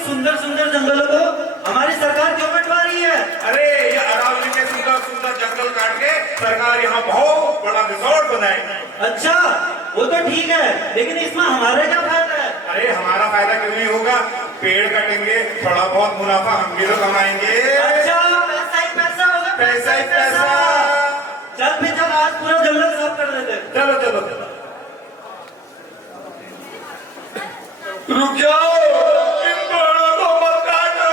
सुंदर सुंदर जंगलों को हमारी सरकार क्यों कटवा रही है? अरे ये अरावली के सुंदर सुंदर जंगल काट के सरकार यहाँ बहुत बड़ा रिजॉर्ट बनाएगी। अच्छा, वो तो ठीक है, लेकिन इसमें हमारा क्या फायदा है? अरे हमारा फायदा क्यों नहीं होगा? पेड़ कटेंगे, थोड़ा बहुत मुनाफा हम भी तो कमाएंगे। अच्छा, पैसा ही पैसा होगा। पैसा ही पैसा। चल फिर चल, आज पूरा जंगल साफ कर देते। चलो चलो चलो। रुक जाओ, इन पेड़ों को मत काटो।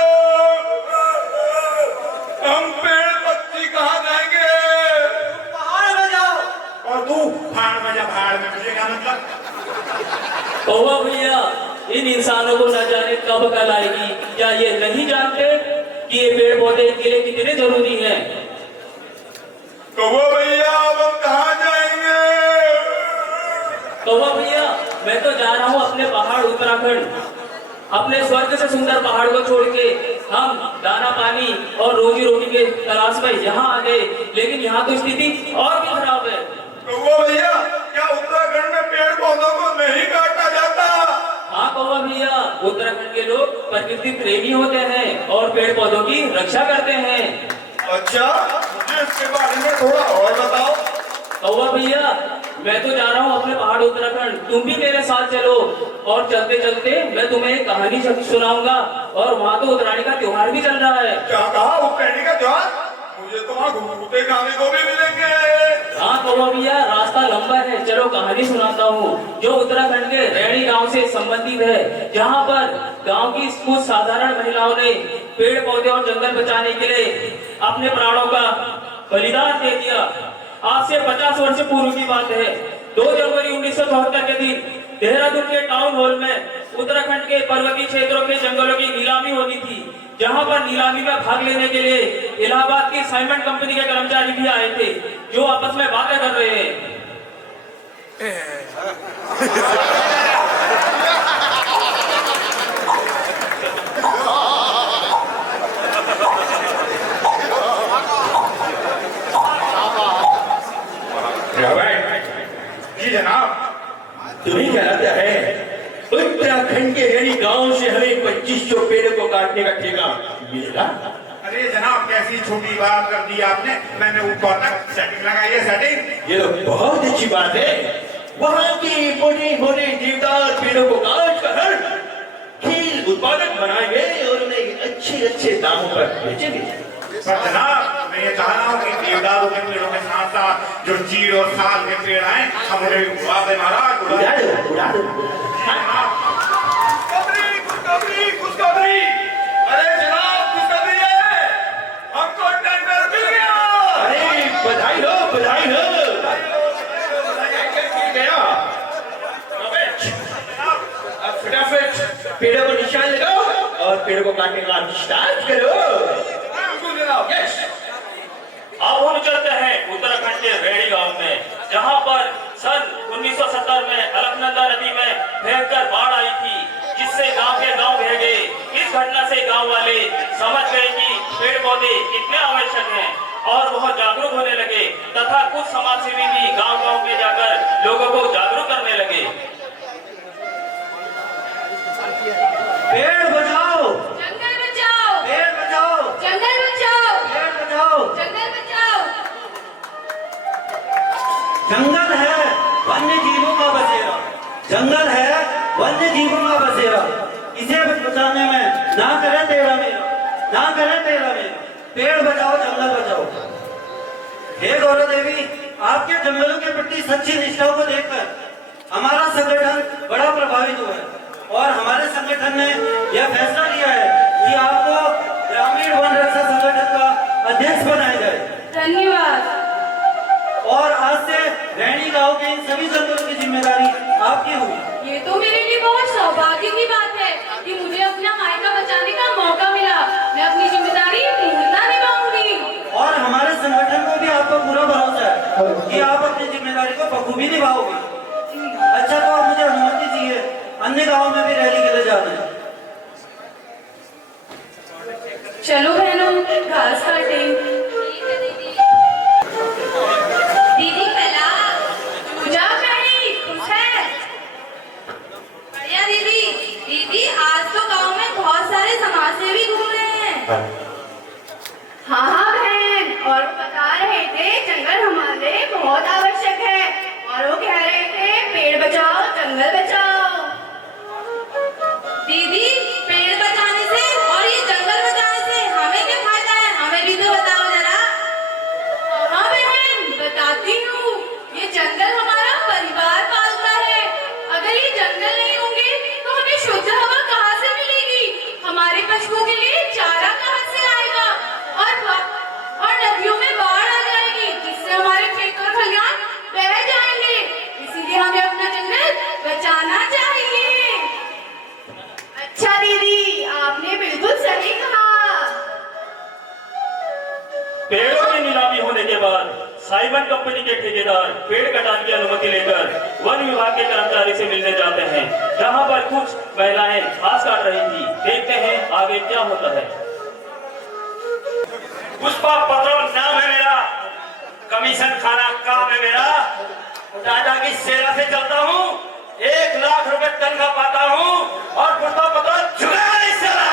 हम पेड़ पत्ती कहाँ जाएंगे? पहाड़ में जाओ। और तू भाड़ में जा, भाड़ में। मुझे क्या मतलब? कौवा भैया, इन इंसानों को न जाने कब अकल आएगी। क्या ये नहीं जानते कि ये पेड़ पौधे इनके लिए कितने जरूरी हैं? कौवा भैया, अब हम कहाँ जाएंगे? कौवा भैया, मैं तो जा रहा हूँ अपने पहाड़ उत्तराखंड। अपने स्वर्ग से सुंदर पहाड़ को छोड़ के हम दाना पानी और रोजी रोटी के तलाश में यहाँ आ गए, लेकिन यहाँ तो स्थिति और भी खराब है। कौवा भैया, क्या उत्तराखंड में पेड़ पौधों को नहीं काटा जाता? हाँ कौवा भैया, उत्तराखंड के लोग प्रकृति प्रेमी होते हैं और पेड़ पौधों की रक्षा करते हैं। अच्छा, मुझे इसके बारे में थोड़ा और बताओ। कौवा भैया, मैं तो जा रहा हूँ अपने पहाड़ उत्तराखंड, तुम भी मेरे साथ चलो। और चलते चलते मैं तुम्हें एक कहानी सुनाऊंगा। और वहाँ तो उत्तरायणी का त्योहार भी चल रहा है। क्या कहा? उत्तरायणी का त्योहार? मुझे तो वहाँ घूमते खाने को भी मिलेंगे। हाँ कौवा भैया, रास्ता लंबा है, चलो कहानी सुनाता हूँ जो उत्तराखंड के रैणी गांव से संबंधित है, जहाँ पर गांव की कुछ साधारण महिलाओं ने पेड़ पौधे और जंगल बचाने के लिए अपने प्राणों का बलिदान दे दिया। आज से 50 वर्ष पूर्व की बात है। 2 जनवरी 1974 के दिन देहरादून के टाउन हॉल में उत्तराखंड के पर्वतीय क्षेत्रों के जंगलों की नीलामी होनी थी, जहां पर नीलामी में भाग लेने के लिए इलाहाबाद की साइमंड कंपनी के कर्मचारी भी आए थे, जो आपस में बातें कर रहे हैं। जी जनाब। तुम्हें क्या लगता है उत्तराखंड के रैणी गांव से हमें 2500 पेड़ों को काटने का ठेका मिलेगा? अरे जनाब, कैसी छोटी बात कर दी आपने। मैंने ऊपर तक सेटिंग लगाई है, सेटिंग। ये तो बहुत अच्छी बात है। वहाँ के मोटे मोटे देवदार पेड़ों को काट कर खेल उत्पादक बनाएंगे और उन्हें अच्छे अच्छे दामों पर बेचेंगे। पर जनाब, मैं ये चाह रहा हूँ कि देवदारों के पेड़ों के साथ साथ जो चीड़ और साल के पेड़ आए, हम उन्हें उड़ा दे महाराज। उड़ा दो, उड़ा दो। खुशखबरी, खुशखबरी, खुशखबरी। अरे जनाब, खुशखबरी है, हमको टेंडर मिल गया। अरे बधाई हो, बधाई हो। गया। अब फटाफट पेड़ों को निशान लगाओ और पेड़ों को काटने का स्टार्ट करो। यस, अब हम चलते हैं उत्तराखंड के रैणी गांव में, जहां पर सन 1970 में अलकनंदा नदी में भयंकर बाढ़ आई थी, जिससे गांव के गांव बह गए। इस घटना से गांव वाले समझ गए कि पेड़ पौधे कितने आवश्यक हैं और बहुत जागरूक होने लगे, तथा कुछ समाजसेवी भी गांव गांव में जाकर लोगों को जागरूक करने लगे। पेड़ बचाओ, जंगल बचाओ, पेड़ बचाओ, जंगल बचाओ, पेड़ बचाओ। जंगल बचाओ। जंगल है वन्य जीवों का बसेरा, जंगल है वन्य जीवों का बसेरा। इसे बचाने में ना करे तेरा मेरा, ना करे तेरा मेरा। पेड़ बचाओ, जंगल बचाओ। हे गौरव देवी, आपके जंगलों के प्रति सच्ची निष्ठाओं को देखकर हमारा संगठन बड़ा प्रभावित हुआ है और हमारे संगठन ने यह फैसला लिया है कि आपको ग्रामीण वन रक्षा संगठन का अध्यक्ष बनाया जाए। धन्यवाद। और आज से रैणी गांव के इन सभी जंगलों की जिम्मेदारी आपकी हुई। ये तो मेरे लिए बहुत सौभाग्य की बात है कि मुझे अपना मायका बचाने का मौका मिला। मैं अपनी जिम्मेदारी पूर्णतः निभाऊंगी। और हमारे संगठन को भी आप पर पूरा भरोसा है कि आप अपनी जिम्मेदारी को बखूबी निभाओगे। अच्छा, तो आप मुझे अनुमति दीजिए, अन्य गाँव में भी रैली के लिए जाना है। चलो बहनों, घास काटे। दीदी पहला पूजा पहली खुश है। बढ़िया दीदी। दीदी, आज तो गांव में बहुत सारे बहुत आवश्यक है। और वो कह रहे थे पेड़ बचाओ जंगल बचाओ। दीदी, पेड़ बचाने से और ये जंगल बचाने से हमें क्या फायदा है, हमें भी तो बताओ जरा। हाँ बहन, बताती हूँ। ये जंगल हमारा परिवार पालता है। अगर ये जंगल नहीं होंगे तो हमें शुद्ध हवा कहाँ से मिलेगी, हमारे पशुओं के लिए चारा कहाँ से आएगा, और नदियों में बाढ़ आ जाएगी जिससे हमारे खेत और खलिहान बह जाएंगे। इसीलिए हमें अपना जंगल बचाना चाहिए। अच्छा दीदी, आपने बिल्कुल सही कहा। पेड़ों की नीलामी होने के बाद साइमन कंपनी के ठेकेदार पेड़ कटान की अनुमति लेकर वन विभाग के कर्मचारी से मिलने जाते हैं, जहां पर कुछ महिलाएं घास काट रही थी। देखते हैं आगे क्या होता है। पुष्पा पत्रोल नाम है मेरा, कमीशन खाना काम है मेरा। दादा की सेवा से चलता हूँ, 1 लाख रुपए तनख्वाह पाता हूँ और पुष्पा पत्रोल झुकेगा नहीं साला।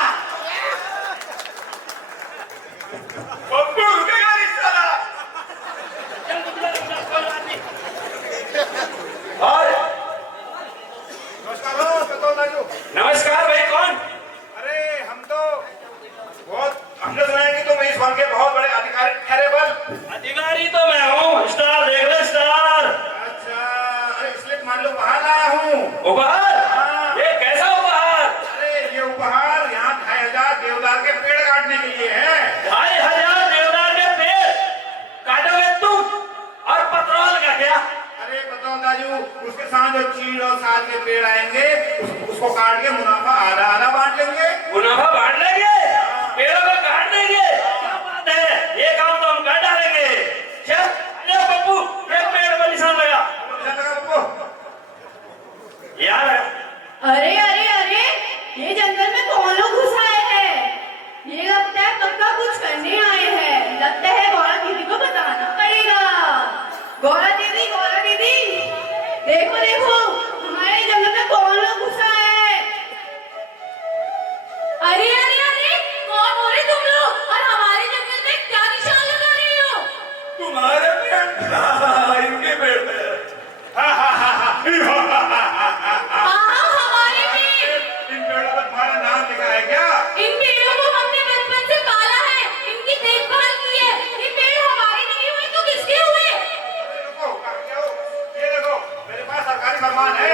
पप्पू झुकेगा नहीं साला। और नमस्कार भाई, कौन? अरे हम तो बहुत, हमने सुना है कि तुम इस वन के बहुत बड़े अधिकारी ठहरे बल। अधिकारी तो मैं हूँ, स्टार देख ले स्टार। अच्छा, अरे इसलिए मान लो बाहर आया हूँ। उपहार? हाँ। ये कैसा उपहार? अरे ये उपहार यहाँ 2500 देवदार के पेड़ काटने के लिए है। 2500 देवदार के पेड़ काटोगे तुम, और पेट्रोल का क्या? अरे बताओ दाजू, उसके साथ जो चीड़ और साल के पेड़ आएंगे उसको काट के मुनाफा आधा आधा बांट लेंगे। मुनाफा बांट लेंगे, पेड़ों को काट देंगे। क्या बात है, ये काम तो हम कर डालेंगे। चल ले पप्पू, एक पेड़ पर निशान लगा। निशान लगा पप्पू। यार अरे अरे अरे, ये जंगल में कौन लोग घुस आए हैं? ये लगता है पक्का कुछ करने आए हैं। लगता है गौरा दीदी को बताना पड़ेगा। गौरा दीदी, गौरा दीदी, देखो देखो, हमारे जंगल में कौन लोग घुस आए हैं। अरे अरे अरे, कौन हो रे तुम लोग, और हमारे जंगल में क्या निशान लगा रही हो? तुम्हारे पेड़, इनके पेड़ पे। हाँ हमारे पेड़। इन पेड़ों पर तुम्हारा नाम लिखा है क्या? इन पेड़ों को हमने बचपन से पाला है, इनकी देखभाल की है। ये पेड़ हमारे नहीं हुए तो किसके हुए? रुको, क्या हो? ये देखो, मेरे पास सरकारी फरमान है।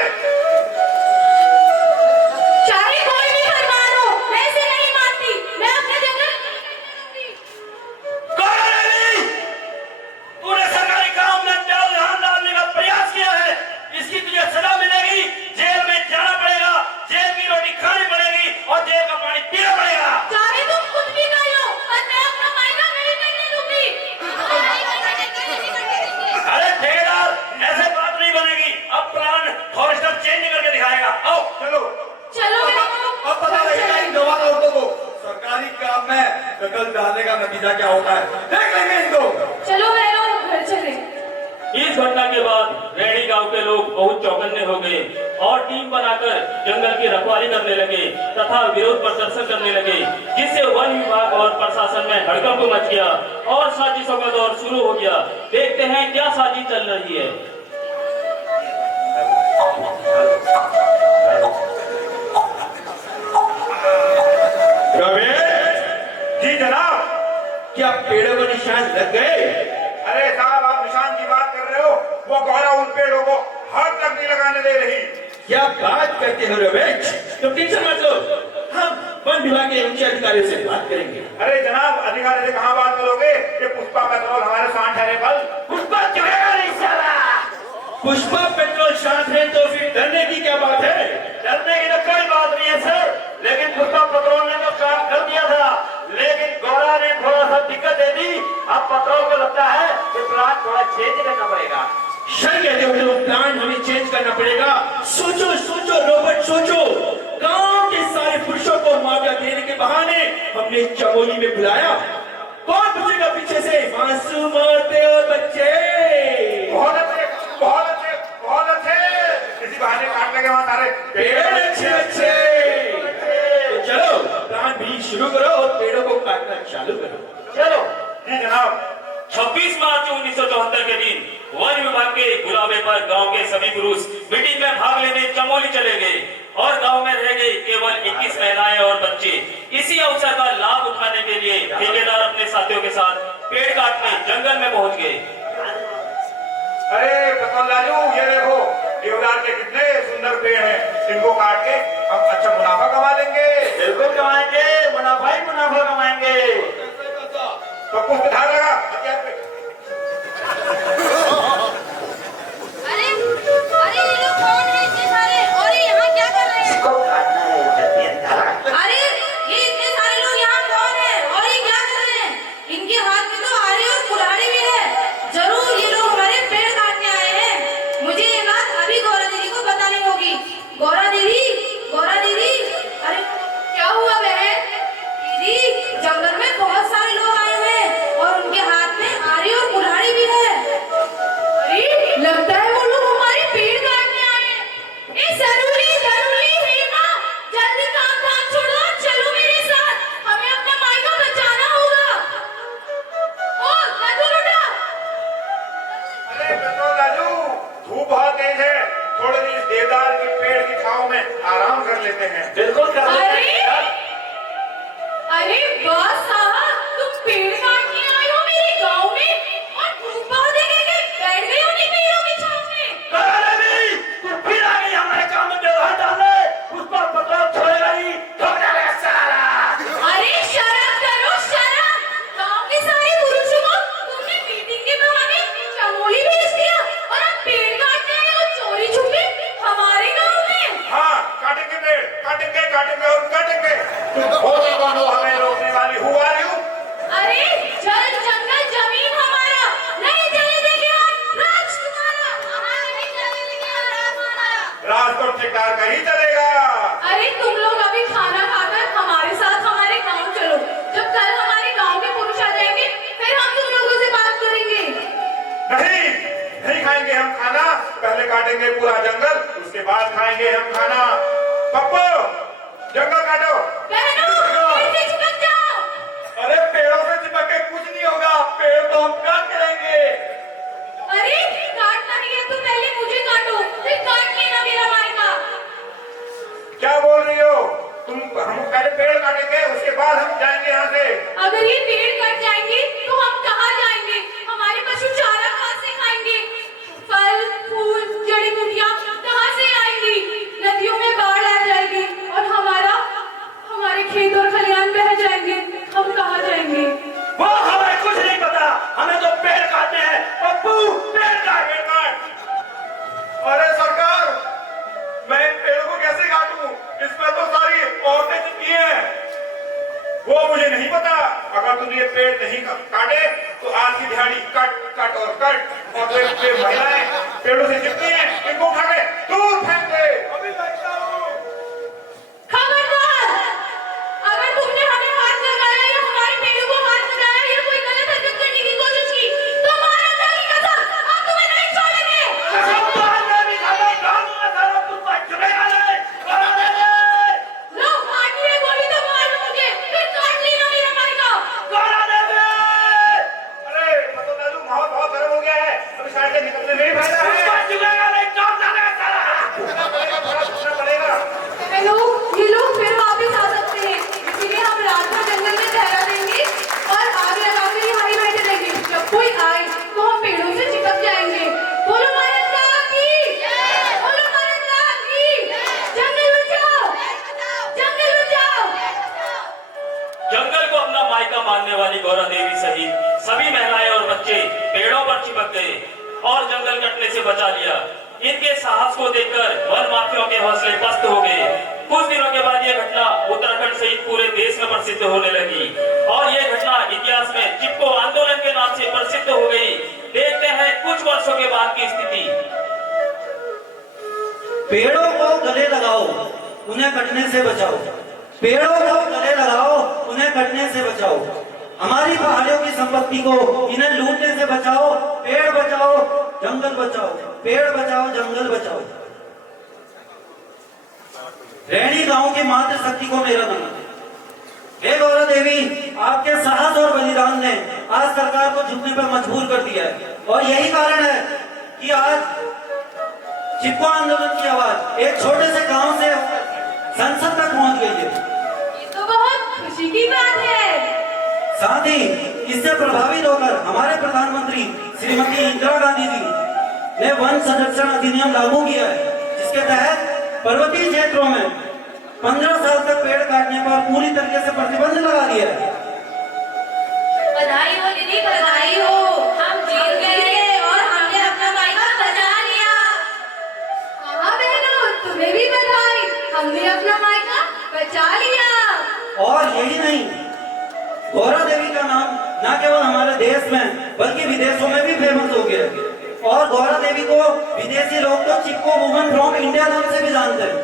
चाहे कोई भी फरमान हो, मैं इसे नहीं मानती। मैं अपने जंगल तूने सरकारी काम में ध्यान डालने का प्रयास किया है, इसकी तुझे सजा मिलेगी। जेल में जाना पड़ेगा, जेल की रोटी खानी पड़ेगी और जेल का पानी पीना पड़ेगा। चाहे तुम कुछ भी कर लो, पर मैं अपना मायका नहीं करने दूंगी। अरे ठेकेदार, ऐसे बात नहीं बनेगी। अब प्लान फॉरेस्टर चेंज करके दिखाएगा। आओ चलो। चलो अब पता लगेगा इन दोबारा लोगों को सरकारी काम में दखल डालने का नतीजा क्या होता है, देख लेंगे इनको। चलो बहनों, घर चले। इस घटना के बाद रैणी गांव के लोग बहुत चौकन्ने हो गए और टीम बनाकर जंगल की रखवाली करने लगे तथा विरोध प्रदर्शन करने लगे, जिससे वन विभाग और प्रशासन में हड़कंप मच गया और साजिशों का दौर शुरू हो गया। देखते हैं क्या साजिश चल रही है। जी जनाब। क्या पेड़ों को निशान लग गए? अरे साहब, आप निशान की बात कर रहे हो, वो गौरा उन पेड़ों को हाथ तक नहीं लगाने दे रही। क्या बात करते हो रमेश? तुम टेंशन मत लो, हम वन विभाग के उच्च अधिकारियों से बात करेंगे। अरे जनाब, अधिकारी से कहाँ बात करोगे? ये पुष्पा पेट्रोल हमारे साथ ठहरे बल। पुष्पा चुकेगा नहीं साला। पुष्पा पेट्रोल साथ है तो फिर डरने की क्या बात है? डरने की तो कोई बात नहीं है सर, लेकिन पुष्पा पेट्रोल ने तो काम कर दिया था, लेकिन गौरा ने थोड़ा सा दिक्कत दे दी। अब पेट्रोल को लगता है कि प्लान थोड़ा चेंज करना पड़ेगा। सही कहते हो तुम, प्लान हमें चेंज करना पड़ेगा। सोचो सोचो रोबोट, सोचो। गांव के सारे पुरुषों को मुआवजा देने के बहाने हमने चमोली में बुलाया। कौन पूछेगा पीछे से? मासूम औरतें और बच्चे। बहुत अच्छे, बहुत अच्छे, बहुत अच्छे। इसी बहाने काट लगे वहाँ सारे पेड़ अच्छे अच्छे। तो चलो प्लान भी शुरू करो और पेड़ों को काटना चालू करो। चलो। जी जनाब। 26 मार्च 1974 के दिन वन विभाग के बुलावे पर गांव के सभी पुरुष मीटिंग में भाग लेने चमोली चले गए और गांव में रह गई केवल 21 महिलाएं और बच्चे। इसी अवसर का लाभ उठाने के लिए ठेकेदार अपने साथियों के साथ पेड़ काटने जंगल में पहुंच गए। अरे प्रफुल्ल राजू, ये देखो देवदार के कितने सुंदर पेड़ हैं, इनको काट के हम अच्छा मुनाफा कमा लेंगे। बिल्कुल कमाएंगे, मुनाफा ही मुनाफा कमाएंगे। तो कुछ ध्यान लगा हथियार पे। अरे अरे ये लोग कौन है इतने सारे और ये यहाँ क्या कर रहे हैं? इसको काटना है। अरे ये इतने सारे लोग यहाँ कौन है और ये क्या कर रहे हैं? इनके हाथ में तो आरी और कुल्हाड़ी भी है। जरूर ये लोग हमारे पेड़ काटने आए हैं। मुझे ये बात अभी गौरा दीदी को बतानी होगी। गौरा दीदी, अरे क्या हुआ बहन? दीदी, जंगल में बहुत सारे लोग आए हैं और उनके हाथ में आरी और कुल्हाड़ी भी है। अरे लगता है वो लोग हमारे पेड़ काटने आए हैं। ए जरूरी हेमा, जल्दी काम छोड़ो और चलो मेरे साथ। हमें अपना मायका बचाना होगा। ओ नदुल उठा। अरे प्रफुल्ल राजू, धूप बहुत तेज है, थोड़ी देर इस देवदार के पेड़ की छांव में आराम कर लेते हैं। बिल्कुल कर लेते हैं। अरे वाह साहब, तुम पेड़ काटने आए हो मेरे गांव में और धूप बहुत है के बैठ गए हो नहीं पेड़ों की छांव में। अरे नहीं, तू फिर आ गई हमारे काम में व्यवहार डालने। उस पर पकड़ छोड़ेगा ही, ठोक डालेगा साला। अरे शर्म करो शर्म। गांव के सारे पुरुषों को तुमने मीटिंग के बहाने चमोली भेज दिया और अब पेड़ काटने आए हो चोरी छुपे हमारे गांव में। हाँ, काटेंगे पेड़, काटेंगे और काटेंगे। तुम हो भी कौन हो हमें रोकने वाली? Who are you? अरे जल जंगल जमीन हमारा, नहीं चले देंगे हम। राज तुम्हारा, नहीं चले देंगे राज हमारा। राज तो ठेकेदार का ही चलेगा। अरे तुम लोग अभी खाना खाकर हमारे साथ हमारे गांव चलो। जब कल हमारे गांव के पुरुष आ जाएंगे फिर हम तुम लोगों से बात करेंगे। नहीं खाएंगे हम खाना, पहले काटेंगे पूरा जंगल, उसके बाद खाएंगे हम खाना। पप्पू, जंगल काटो। बहनों, इनसे चिपक जाओ। अरे पेड़ों से चिपक के कुछ नहीं होगा, पेड़ तो हम काट के रहेंगे। अरे काटना नहीं है तो पहले मुझे काटो, फिर काट लेना मेरा मायका। क्या बोल रही हो तुम? हम पहले पेड़ काटेंगे, उसके बाद हम जाएंगे यहाँ से। अगर ये पेड़ कट जाएंगे तो हम कहाँ जाएंगे? हमारे पशु चारा कहाँ से खाएंगे? फल फूल जड़ी बूटियां कहाँ से आएंगी? नदियों में बाढ़ आ जाएगी और हमारे खेत और खलिहान बह जाएंगे। हम कहाँ जाएंगे? वो हमें कुछ नहीं पता, हमें तो पेड़ काटने हैं। पप्पू, पेड़ काट। अरे सरकार, मैं इन पेड़ों को कैसे काटूं? इसमें तो सारी औरतें चिपकी हैं। वो मुझे नहीं पता। अगर तुम ये पेड़ नहीं काटे तो आज की दिहाड़ी कट और फिर महिलाएं पेड़ों से चिपकी हैं, इनको उठा के दूर फेंक दे। खबरदार! अगर तुमने हमें हाथ लगाया या हमारे पेड़ों को हाथ लगाया या कोई गलत हरकत करने की कोशिश की तो हमारा अल्लाह की कसम हम तुम्हें नहीं छोड़ेंगे। लो मारनी है गोली तो मार लो मुझे, फिर काट लेना मेरा मायका। अरे प्रफुल्ल राजू, माहौल बहुत गर्म हो गया है, अभी साइड से निकलने में ही फायदा है। थोड़ा रुकना पड़ेगा। ये लोग फिर वापस आ सकते हैं, इसीलिए हम रात को जंगल में पहरा देंगे और आग लगाकर यहीं बैठे रहेंगे। जब कोई आए तो हम पेड़ों से चिपक जाएंगे। बोलो मरंगा की, बोलो मरंगा की। जंगल बचाओ, जंगल बचाओ। जंगल को अपना मायका मानने वाली गौरा देवी सहित सभी महिलाएं और बच्चे पेड़ों पर चिपक गए और जंगल कटने से बचा लिया। इनके साहस को देखकर वन माफियों के हौसले पस्त हो गए। कुछ दिनों के बाद यह घटना उत्तराखंड सहित पूरे देश में प्रसिद्ध होने लगी और यह घटना इतिहास में चिपको आंदोलन के नाम से प्रसिद्ध हो गई। देखते हैं कुछ वर्षों के बाद की स्थिति। पेड़ों को गले लगाओ, उन्हें कटने से बचाओ। पेड़ों को गले लगाओ, उन्हें कटने से बचाओ। हमारी पहाड़ियों की संपत्ति को इन्हें लूटने से बचाओ। पेड़ बचाओ, जंगल बचाओ। पेड़ बचाओ, जंगल बचाओ। रैणी गांव की मातृ शक्ति को मेरा नमन। हे गौरा देवी, आपके साहस और बलिदान ने आज सरकार को झुकने पर मजबूर कर दिया है और यही कारण है कि आज चिपको आंदोलन की आवाज एक छोटे से गांव से संसद तक पहुंच गई है। ये तो बहुत खुशी की बात है। साथ ही इससे प्रभावित होकर हमारे प्रधानमंत्री श्रीमती इंदिरा गांधी जी ने वन संरक्षण अधिनियम लागू किया है, जिसके तहत पर्वतीय क्षेत्रों में 15 साल तक पेड़ काटने पर पूरी तरीके से प्रतिबंध लगा दिया है। बधाई हो दीदी, बधाई हो। हम जीत गए और हमने अपना मायका बचा लिया। हाँ बहनों, तुम्हें भी बधाई, हमने अपना मायका बचा लिया। और यही नहीं, गौरा देवी का नाम न केवल हमारे देश में बल्कि विदेशों में भी फेमस हो गया। और गौरा देवी को विदेशी लोग तो चिपको वुमन फ्रॉम इंडिया नाम से भी जानते हैं।